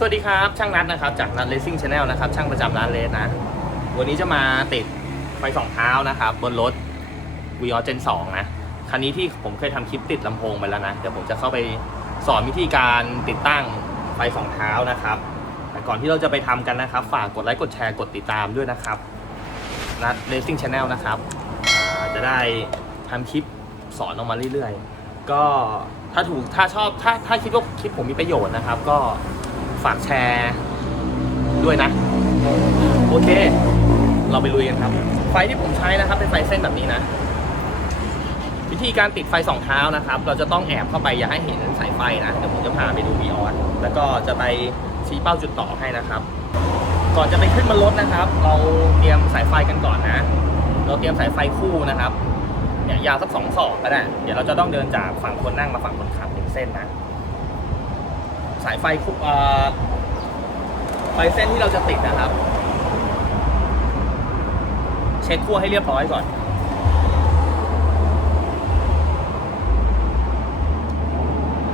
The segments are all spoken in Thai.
สวัสดีครับ ช่างนัดนะครับจากนัดเลสซิ่งชาแนลนะครับช่างประจำร้านเลสนะ วันนี้จะมาติดไฟสองเท้านะครับ บนรถ v ีออ Gen 2นะ คันนี้ที่ผมเคยทำคลิปติดลำโพงไปแล้วนะ เดี๋ยวผมจะเข้าไปสอนวิธีการติดตั้งไฟสองเท้านะครับ แต่ก่อนที่เราจะไปทำกันนะครับ ฝากกดไลค์กดแชร์กดติดตามด้วยนะครับนัดเลสซิ่งชาแนลนะครับจะได้ทำคลิปสอนออกมาเรื่อยๆ ก็ถ้าถูกถ้าชอบถ้าถ้าคิดว่าคลิปผมมีประโยชน์นะครับ ก็ ฝากแชร์ด้วยนะ โอเค เราไปลุยกันครับ ไฟที่ผมใช้นะครับ เป็นไฟเส้นแบบนี้นะ วิธีการติดไฟสองเท้านะครับ เราจะต้องแอบเข้าไปอย่าให้เห็นสายไฟนะ เดี๋ยวผมจะพาไปดูวีออสแล้วก็จะไปชี้เป้าจุดต่อให้นะครับ ก่อนจะไปขึ้นบนรถนะครับ เราเตรียมสายไฟกันก่อนนะ เราเตรียมสายไฟคู่นะครับเนี่ยยาวสักสองศอกก็ได้ เดี๋ยวเราจะต้องเดินจากฝั่งคนนั่งมาฝั่งคนขับหนึ่งเส้นนะ สายไฟเอ่อไฟเส้นที่เราจะติดนะครับ เช็คขั้วให้เรียบร้อยก่อน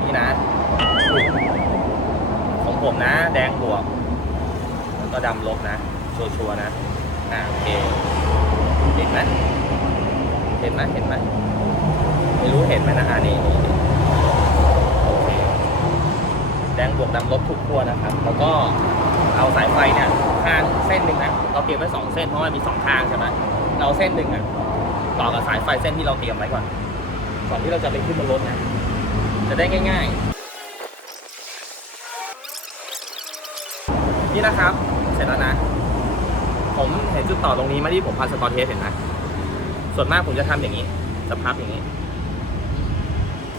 นี่นะ ของผมนะ แดงบวก แล้วก็ดำลบนะ ชัวร์ๆนะ อ่าโอเค เห็นไหมเห็นไหมเห็นไหมไม่รู้เห็นไหมนะอ่านี่นี่ แดงบวกดำลบทุกขั้วนะครับ แล้วก็เอาสายไฟเนี่ยข้างเส้นหนึ่งนะเราเตรียมไว้สองเส้นเพราะว่ามีสองข้างใช่ไหมเราเส้นหนึ่งอะต่อกับสายไฟเส้นที่เราเตรียมไว้ก่อนก่อนที่เราจะไปขึ้นบนรถนะจะได้ง่าย ๆ นี่นะครับเสร็จแล้วนะ ผมเห็นจุดต่อตรงนี้มาที่ผมพันสกอตเทปเห็นไหมส่วนมากผมจะทำอย่างนี้จะพับอย่างนี้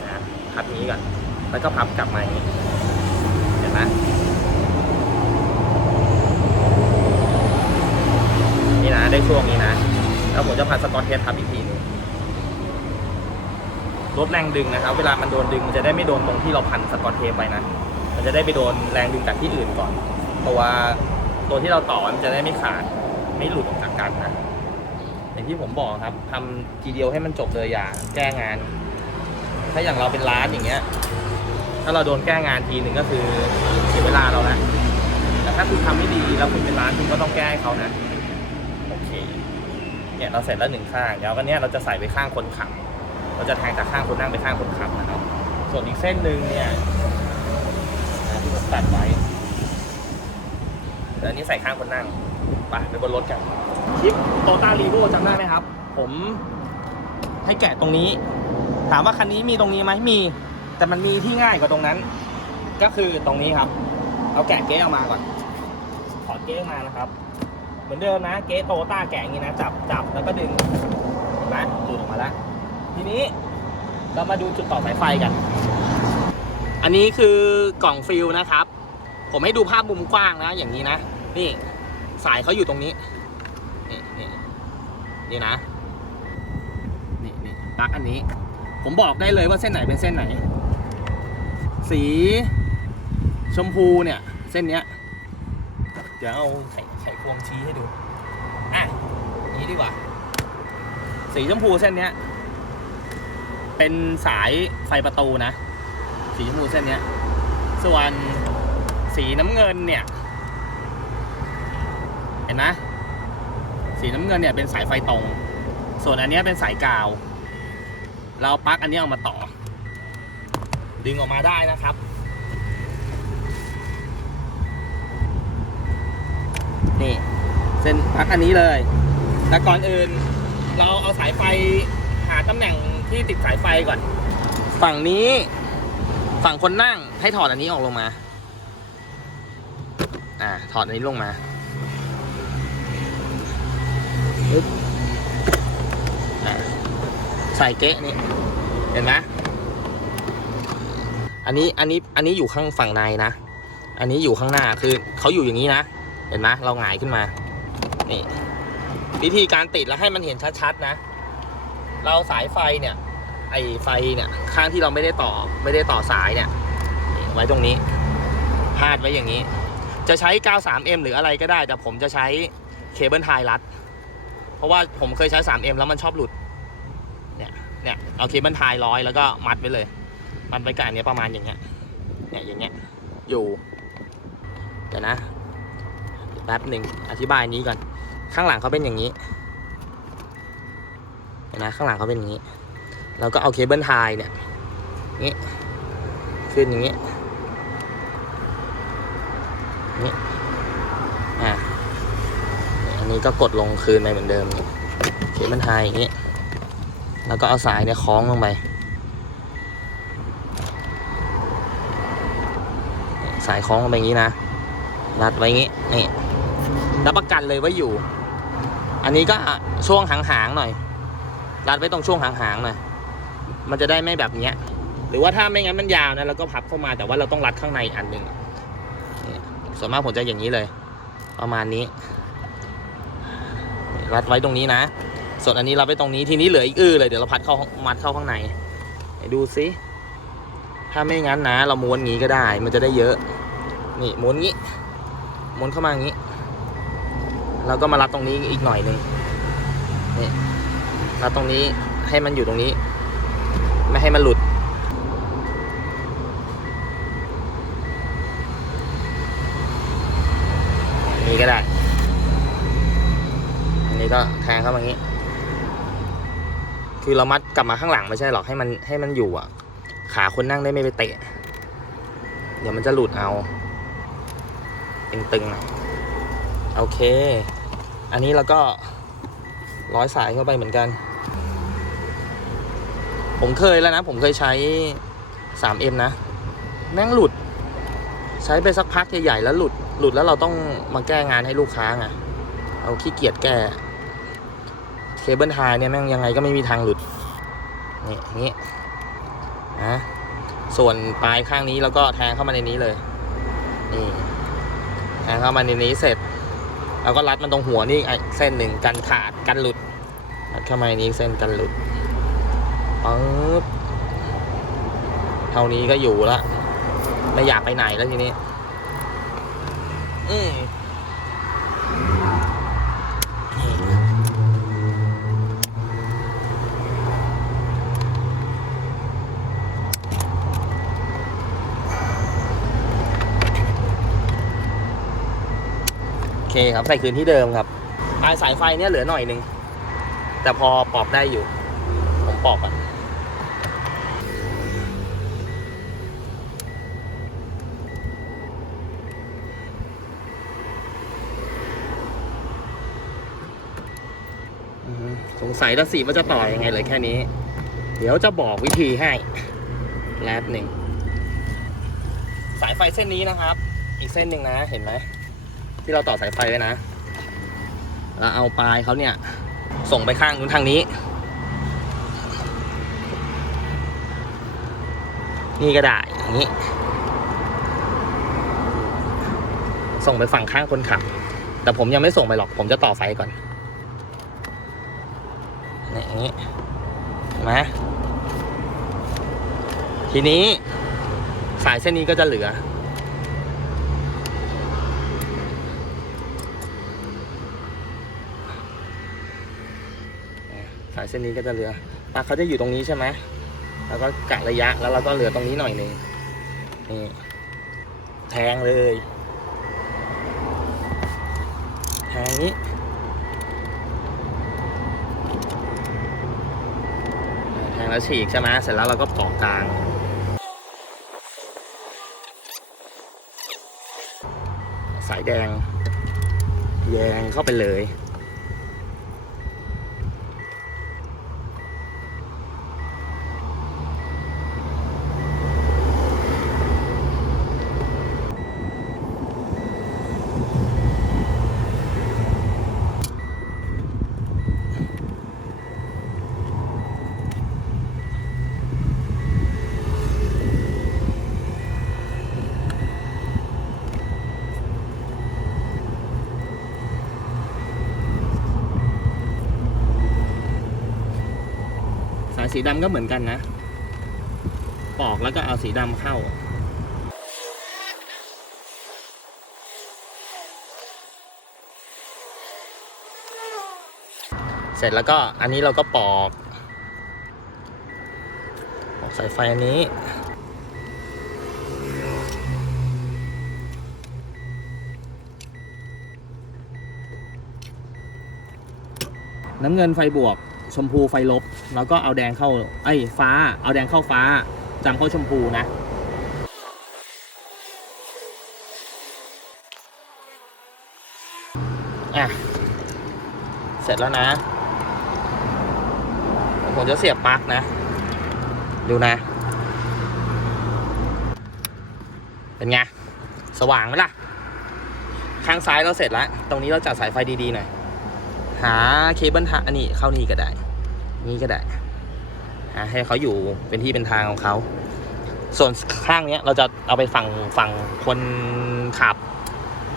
นะพับนี้ก่อนแล้วก็พับกลับมาอย่างนี้ นไหมนี่นะได้ช่วงนี้นะ แล้วผมจะพันสกอตเทปทับอีกทีนึงลดแรงดึงนะครับ เวลามันโดนดึงมันจะได้ไม่โดนตรงที่เราพันสกอตเทปไปนะ มันจะได้ไปโดนแรงดึงจากที่อื่นก่อนตัวตัวที่เราต่อมันจะได้ไม่ขาด ไม่หลุดออกจากกันนะ อย่างที่ผมบอกครับทำทีเดียวให้มันจบเลยอย่าแก้งาน ถ้าอย่างเราเป็นร้านอย่างเงี้ย ถ้าเราโดนแก้งานทีหนึ่งก็คือเสียเวลาเราแล้วแต่ถ้าคุณทำไม่ดีแล้วคุณเป็นร้านคุณก็ต้องแก้ให้เขานะโอเคเนี่ยเราเสร็จแล้วหนึ่งข้างเดี๋ยวกันเนี้ยเราจะใส่ไปข้างคนขับ เราจะแทงจากข้างคนนั่งไปข้างคนขับนะครับส่วนอีกเส้นหนึ่งเนี่ยนะที่ผมตัดไว้เดี๋ยวอันนี้ใส่ข้างคนนั่งไปไปบนรถกันคลิปโตต้ารีโวจำได้ไหมครับ ผมให้แกะตรงนี้ ถามว่าคันนี้มีตรงนี้ไหมมี แต่มันมีที่ง่ายกว่าตรงนั้น ก็คือตรงนี้ครับ เอาแกะเก๊ออกมาก่อน ถอดเก๊ออกมานะครับ เหมือนเดิมนะ เก๊โตต้าแกะอย่างนี้นะ จับจับแล้วก็ดึงนไหมดูดออกมาแล้ว ทีนี้เรามาดูจุดต่อสายไฟกัน อันนี้คือกล่องฟิลนะครับ ผมให้ดูภาพมุมกว้างนะ อย่างนี้นะ นี่สายเขาอยู่ตรงนี้ นี่นี่นี่นะ นี่นี่ปลั๊กอันนี้ ผมบอกได้เลยว่าเส้นไหนเป็นเส้นไหน สีชมพูเนี่ย เส้นเนี้ย เดี๋ยวเอาไขไขควงชี้ให้ดู อะอย่างนี้ดีกว่า สีชมพูเส้นเนี้ย เป็นสายไฟประตูนะ สีชมพูเส้นเนี้ย ส่วนสีน้ำเงินเนี่ย เห็นไหมสีน้ำเงินเนี่ยเป็นสายไฟตรง ส่วนอันเนี้ยเป็นสายกาว เราปลั๊กอันนี้ออกมาต่อ ดึงออกมาได้นะครับ นี่ เส้นปลั๊กอันนี้เลย แต่ก่อนอื่น เราเอาสายไฟหาตำแหน่งที่ติดสายไฟก่อน ฝั่งนี้ ฝั่งคนนั่งให้ถอดอันนี้ออกลงมา อ่า ถอดอันนี้ลงมาใส่เก๊ะนี่ เห็นไหม อันนี้อันนี้อันนี้อยู่ข้างฝั่งในนะ อันนี้อยู่ข้างหน้าคือเขาอยู่อย่างนี้นะ เห็นไหมเราหงายขึ้นมา นี่ วิธีการติดแล้วให้มันเห็นชัดๆนะ เราสายไฟเนี่ย ไอไฟเนี่ย ข้างที่เราไม่ได้ต่อไม่ได้ต่อสายเนี่ย ไว้ตรงนี้ พาดไว้อย่างนี้ จะใช้ 93M หรืออะไรก็ได้ แต่ผมจะใช้เคเบิลไทยรัด เพราะว่าผมเคยใช้ 3M แล้วมันชอบหลุด เนี่ย เนี่ยเอาเคเบิลไทยร้อยแล้วก็มัดไว้เลย มัดไว้กับอันเนี้ยประมาณอย่างเงี้ยเนี่ยอย่างเงี้ยอยู่เดี๋ยวนะแป๊บหนึ่งอธิบายนี้ก่อน ข้างหลังเขาเป็นอย่างนี้เห็นนะข้างหลังเขาเป็นอย่างนี้ เราก็เอาเคเบิลไทยเนี่ยนี้ขึ้นอย่างนี้นี่อะอันนี้ก็กดลงคืนไปเหมือนเดิมนี่เคเบิลไทยอย่างนี้ แล้วก็เอาสายเนี่ยคล้องลงไป สายคล้องลงไปอย่างนี้นะ รัดไว้อย่างนี้ นี่ รับประกันเลยว่าอยู่ อันนี้ก็ช่วงหางๆหน่อย รัดไว้ตรงช่วงหางๆหน่อย มันจะได้ไม่แบบเนี้ย หรือว่าถ้าไม่งั้นมันยาวนะเราก็พับเข้ามาแต่ว่าเราต้องรัดข้างในอันหนึ่งส่วนมากผมจะอย่างนี้เลย ประมาณนี้ รัดไว้ตรงนี้นะ ส่วนอันนี้เราไปตรงนี้ ทีนี้เหลืออีกอื้อเลย เดี๋ยวเราพัดเข้ามัดเข้าข้างในไหนดูซิถ้าไม่งั้นนะ เราม้วนงี้ก็ได้ มันจะได้เยอะ นี่หม้วนงี้หม้วนเข้ามาอย่างนี้ แล้วก็มารัดตรงนี้อีกหน่อยหนึ่งนี่รัดตรงนี้ให้มันอยู่ตรงนี้ ไม่ให้มันหลุดนนี้ก็ได้ อันนี้ก็แทงเข้ามาอย่างนี้ คือเรามัดกลับมาข้างหลังไม่ใช่หรอกให้มันให้มันอยู่อะ ขาคนนั่งได้ไม่ไปเตะ เดี๋ยวมันจะหลุดเอา ตึงๆหน่อยโอเค อันนี้เราก็ร้อยสายเข้าไปเหมือนกัน ผมเคยแล้วนะ ผมเคยใช้ 3M นะแม่งหลุด ใช้ไปสักพักใหญ่ๆแล้วหลุด หลุดแล้วเราต้องมาแก้งานให้ลูกค้าไงเราขี้เกียจแก้เคเบิลไทยเนี่ยแม่งยังไงก็ไม่มีทางหลุด นี่อย่างนี้นะส่วนปลายข้างนี้แล้วก็แทงเข้ามาในนี้เลย นี่ นะเข้ามาในนี้เสร็จเราก็รัดมันตรงหัวนี่อีกเส้นหนึ่งกันขาดกันหลุดรัดเข้ามาในนี้เส้นกันหลุดปึ๊บเท่านี้ก็อยู่ละไม่อยากไปไหนแล้วทีนี้ อืม เคครับใส่คืนที่เดิมครับปลายสายไฟเนี่ยเหลือหน่อยนึง แต่พอปอกได้อยู่ ผมปอกก่อนสงสัยแล้วสิว่าจะต่อยังไงเลยแค่นี้ เดี๋ยวจะบอกวิธีให้แป๊บหนึ่ง สายไฟเส้นนี้นะครับ อีกเส้นหนึ่งนะ เห็นไหม ที่เราต่อสายไฟไว้นะแล้วเอาปลายเขาเนี่ย ส่งไปข้างนู้นทางนี้ นี่ก็ได้อย่างนี้ ส่งไปฝั่งข้างคนขับ แต่ผมยังไม่ส่งไปหรอก ผมจะต่อไฟก่อนนี่อย่างนี้เห็นไหมทีนี้สายเส้นนี้ก็จะเหลือ สาย เส้นนี้ก็จะเหลือปลั๊กเขาจะอยู่ตรงนี้ใช่ไหมแล้วก็กะระยะแล้วเราก็เหลือตรงนี้หน่อยหนึ่งนี่แทงเลยแทงนี้แทงแล้วฉีกใช่ไหมเสร็จแล้วเราก็ปอกกลางสายแดง แยงเข้าไปเลย สีดำก็เหมือนกันนะ ปอกแล้วก็เอาสีดำเข้า เสร็จแล้วก็อันนี้เราก็ปอกปอกสายไฟอันนี้น้ำเงินไฟบวก ชมพูไฟลบ แล้วก็เอาแดงเข้าไอ้ฟ้า เอาแดงเข้าฟ้าจำเข้าชมพูนะอะเสร็จแล้วนะ ผมจะเสียบปลั๊กนะ ดูนะ เป็นไง สว่างไหมล่ะ ข้างซ้ายเราเสร็จแล้ว ตรงนี้เราจัดสายไฟดีๆหน่อย หาเคเบิลทาอันนี้เข้านี่ก็ได้ นี่ก็ได้ให้เขาอยู่เป็นที่เป็นทางของเขา ส่วนข้างเนี้ยเราจะเอาไปฝั่งฝั่งคนขับ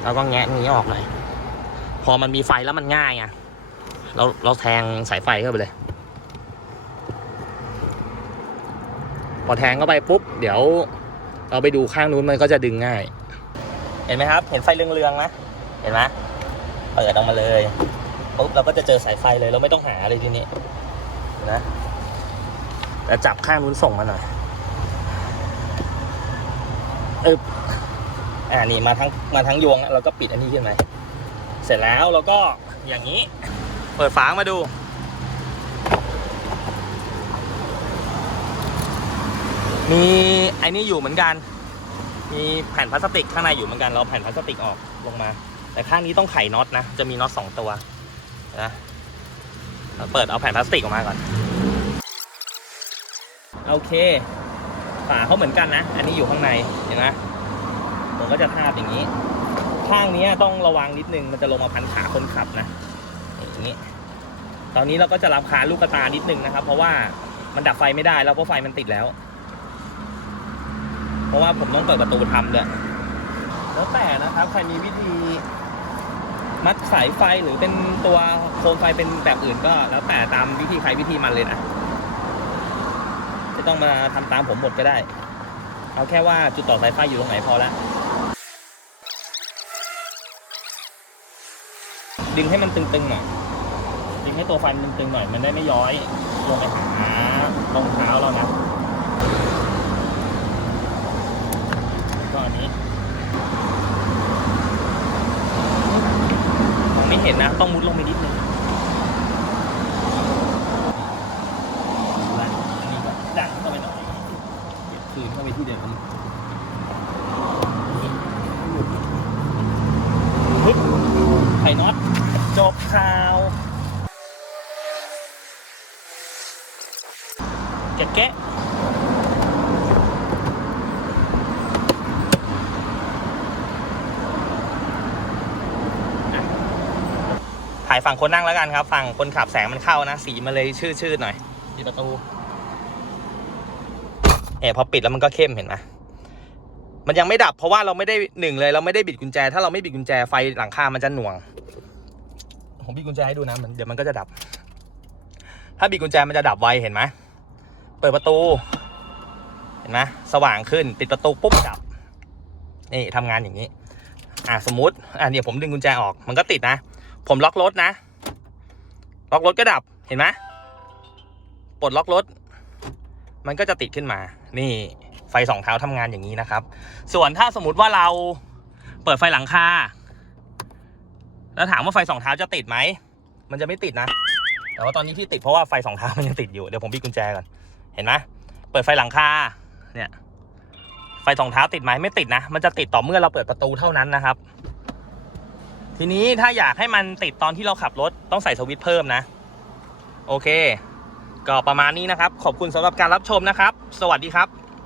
แล้วก็แงะนี้ออกหน่อย พอมันมีไฟแล้วมันง่ายไงเราเราแทงสายไฟเข้าไปเลย พอแทงเข้าไปปุ๊บ เดี๋ยว เราไปดูข้างนู้นมันก็จะดึงง่าย เห็นไหมครับ เห็นไฟเรืองๆไหมเห็นไหมเปิดออกมาเลยปุ๊บเราก็จะเจอสายไฟเลยเราไม่ต้องหาเลยทีนี้ นะแล้วจับข้างนู้นส่งมาหน่อยอึบอ่านี่มาทั้งมาทั้งยวงเราก็ปิดอันนี้ขึ้นมเสร็จแล้วเราก็อย่างนี้ เปิดฝามาดู มีไอ้นี่อยู่เหมือนกัน มีแผ่นพลาสติกข้างในอยู่เหมือนกัน เราแผ่นพลาสติกออกลงมา แต่ข้างนี้ต้องไขน็อตนะ จะมีน็อตสองตัวนะ เปิดเอาแผ่นพลาสติกออกมาก่อน โอเคฝาเขาเหมือนกันนะ อันนี้อยู่ข้างใน เห็นไหมผมก็จะทาบอย่างนี้ ข้างนี้ต้องระวังนิดนึง มันจะลงมาพันขาคนขับนะ อย่างนี้ ตอนนี้เราก็จะรับคาลูกกระตานิดนึงนะครับ เพราะว่ามันดับไฟไม่ได้แล้วเพราะไฟมันติดแล้ว เพราะว่าผมต้องเปิดประตูทำด้วยแล้วแต่นะครับ ใครมีวิธี มัดสายไฟหรือเป็นตัวโคมไฟเป็นแบบอื่นก็แล้วแต่ตามวิธีใครวิธีมันเลยนะจะต้องมาทำตามผมหมดก็ได้ เอาแค่ว่าจุดต่อสายไฟอยู่ตรงไหนพอละดึงให้มันตึงๆหน่อยดึงให้ตัวฟันตึงๆหน่อยมันได้ไม่ย้อยลงไปหารงเท้าเรานะ ก็อันนี้มองไม่เห็ นะ ต้องมุดลงไปนิดนึงนนี้ก็ดันเข้าไปหน่อยเก็บคืนเข้าไปที่เดิมปึ๊บไข่น็อตจบข่าวแกะแกะายฝั่งคนนั่งแล้วกันครับ ฝั่งคนขับแสงมันเข้านะ สีมาเลยชืดๆหน่อยที่ประตูเอ๋พอปิดแล้วมันก็เข้มเห็นไหมมันยังไม่ดับเพราะว่าเราไม่ได้หนึ่งเลยเราไม่ได้บิดกุญแจ ถ้าเราไม่บิดกุญแจไฟหลังคามันจะหน่วง ผมบิดกุญแจให้ดูนะมันเดี๋ยวมันก็จะดับ ถ้าบิดกุญแจมันจะดับไวเห็นไหมเปิดประตู เห็นไหมสว่างขึ้นปิดประตูปุ๊บดับนี่ทำงานอย่างนี้ อะสมมุติอะเนี่ยผมดึงกุญแจออกมันก็ติดนะ ผมล็อกรถนะ ล็อกรถก็ดับเห็นไหมปลดล็อกรถ มันก็จะติดขึ้นมา นี่ไฟสองเท้าทำงานอย่างนี้นะครับ ส่วนถ้าสมมุติว่าเราเปิดไฟหลังคาแล้วถามว่าไฟสองเท้าจะติดไหมมันจะไม่ติดนะ แต่ว่าตอนนี้ที่ติดเพราะว่าไฟสองเท้ามันยังติดอยู่เดี๋ยวผมบิดกุญแจก่อนเห็นไหมเปิดไฟหลังคาเนี่ยไฟสองเท้าติดไหมไม่ติดนะ มันจะติดต่อเมื่อเราเปิดประตูเท่านั้นนะครับ ทีนี้ถ้าอยากให้มันติดตอนที่เราขับรถต้องใส่สวิตช์เพิ่มนะ โอเค ก็ประมาณนี้นะครับ ขอบคุณสำหรับการรับชมนะครับ สวัสดีครับ